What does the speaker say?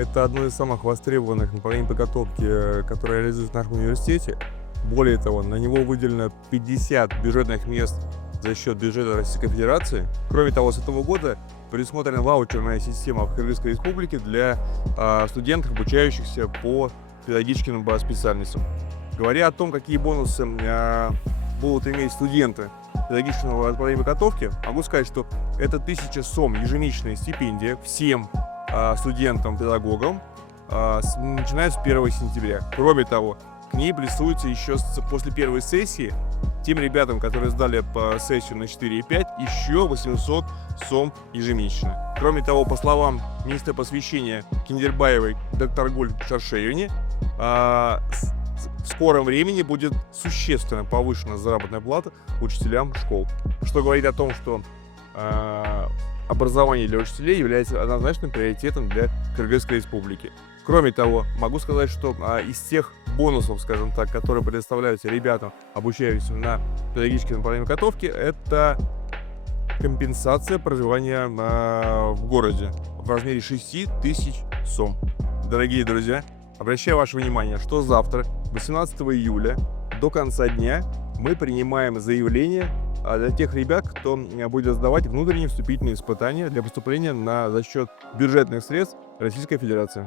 Это одно из самых востребованных направлений подготовки, которое реализуется в нашем университете. Более того, на него выделено 50 бюджетных мест за счет бюджета Российской Федерации. Кроме того, с этого года предусмотрена ваучерная система в Кыргызской Республике для студентов, обучающихся по педагогическим специальностям. Говоря о том, какие бонусы будут иметь студенты педагогического направления подготовки, могу сказать, что это 1000 сом ежемесячная стипендия всем студентам-педагогам, начиная с 1 сентября. Кроме того, к ней плюсуется еще после первой сессии тем ребятам, которые сдали по сессию на 4,5, еще 800 сом ежемесячно. Кроме того, по словам министра просвещения Киндербаевой Дактаргуль Шаршеевне, в скором времени будет существенно повышена заработная плата учителям школ, что говорит о том, что образование для учителей является однозначным приоритетом для Кыргызской Республики. Кроме того, могу сказать, что из тех бонусов, скажем так, которые предоставляются ребятам, обучающимся на педагогическом направлении подготовки, это компенсация проживания в городе в размере 6000 сом. Дорогие друзья, обращаю ваше внимание, что завтра, 18 июля, до конца дня мы принимаем заявление для тех ребят, кто будет сдавать внутренние вступительные испытания для поступления за счет бюджетных средств Российской Федерации.